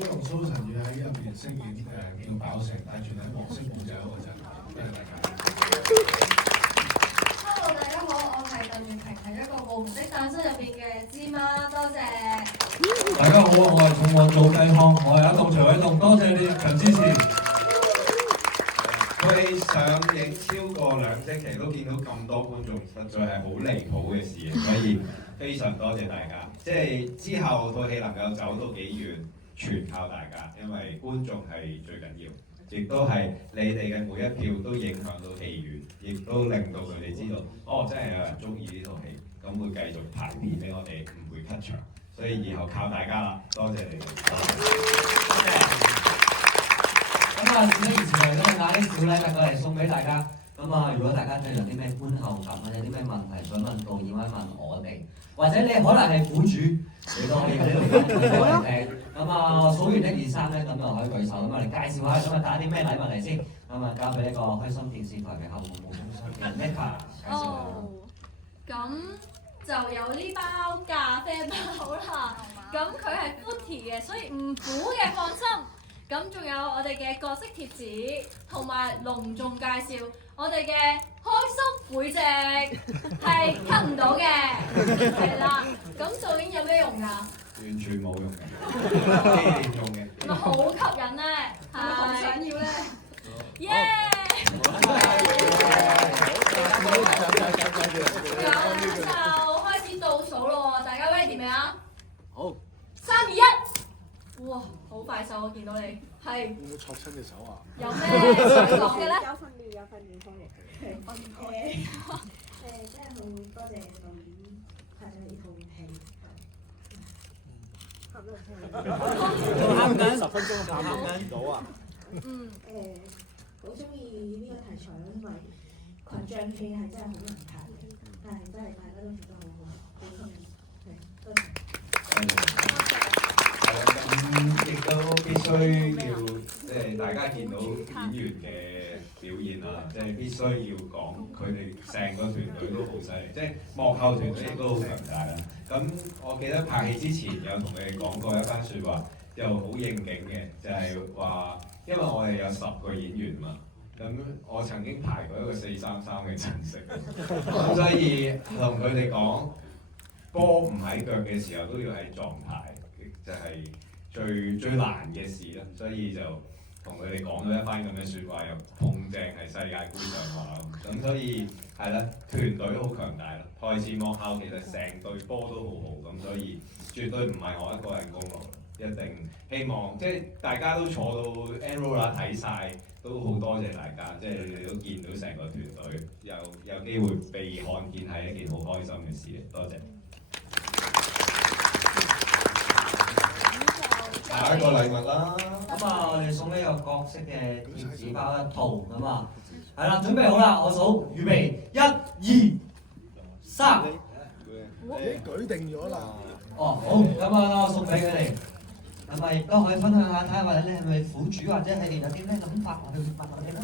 我同蘇晨宇喺入邊飾演叫飽成，帶住喺黃色褲仔嗰陣，多謝大家。Hello， 大家好，我係鄧月婷，係一個無名的誕生入邊嘅芝麻，多謝。大家好，我係重案組雞康，我係阿棟徐偉棟，多謝你入場支持。佢上映超過2星期都見到咁多觀眾，實在係好離譜嘅事，所以非常多謝大家。即係之後套戲能夠走到幾遠，全靠大家，因為觀眾係最緊要，亦都係你哋嘅每一票都影響到戲院，亦都令到佢哋知道，哦，真係有人中意呢套戲，咁會繼續排片俾我哋，唔會 cut 場。所以以後靠大家啦，多謝你哋。多謝。咁啊，事不宜遲嚟咧，拿啲小禮物過嚟送俾大家。咁啊，如果大家對有啲咩觀後感或者啲咩問題想問導演或者問我哋，或者你可能係苦主，你都可以喺度講俾我哋聽。咁啊，數完1、2、3咧，咁就可以舉手咁啊嚟介紹下，今日帶啲咩禮物嚟先。咁啊，交俾呢個開心電視台嘅客戶服務中心嘅 Meka 介紹下。咁就有呢包咖啡包啦。咁佢係 Fruity 嘅，所以唔苦嘅，放心。咁仲有我哋嘅角色貼紙，同埋隆重介紹我哋嘅開心會籍係 cut 唔到嘅，係啦。咁究竟有咩用㗎？完全冇用嘅，紀念用嘅。咪好吸引咧，係好想要咧，耶！咁就開始倒數咯，大家 ready 未啊？好。3、2、1，哇！好快手，我見到你係。會唔會戳親隻手啊？有咩想講嘅咧？有訓練方面。真係好多謝導演拍咗呢套戲。拍咗啱緊10分鐘拍緊到啊！好中意呢個題材咯，因為群像戲係真係好難拍嘅，但係真係大家都做得好好，好吸引。多謝。咁亦都必須要即係大家見到演員嘅表現啦，即係必須要講佢哋成個團隊都好犀利，即係幕後團隊亦都好強大啦。咁我記得拍戲之前有同你哋講過一番説話，又好應景嘅，就係話，因為我哋有10個演員嘛，咁我曾經排過一個4-3-3嘅陣式，咁所以同佢哋講，波唔喺腳嘅時候都要喺狀態，就係最難嘅事啦。所以就同佢哋講咗一番咁嘅説話，又碰正係世界盃上話咁，所以係啦，團隊好強大啦，台前幕後其實成隊波都好好，咁所以絕對唔係我一個人功勞，一定希望即係大家都坐到 Enroll 睇晒，都好多謝大家，即係你哋都見到成個團隊有機會被看見係一件好開心嘅事，多謝。下一個禮物啦。咁啊，我哋送呢個角色嘅貼紙包1套，咁啊，係啦，準備好啦，我數，預備1、2、3。你舉定咗啦。哦，好，咁啊，我送俾佢哋。係咪都可以分享下睇下，或者你係咪苦主，或者係有啲咩諗法，我哋問我哋啦。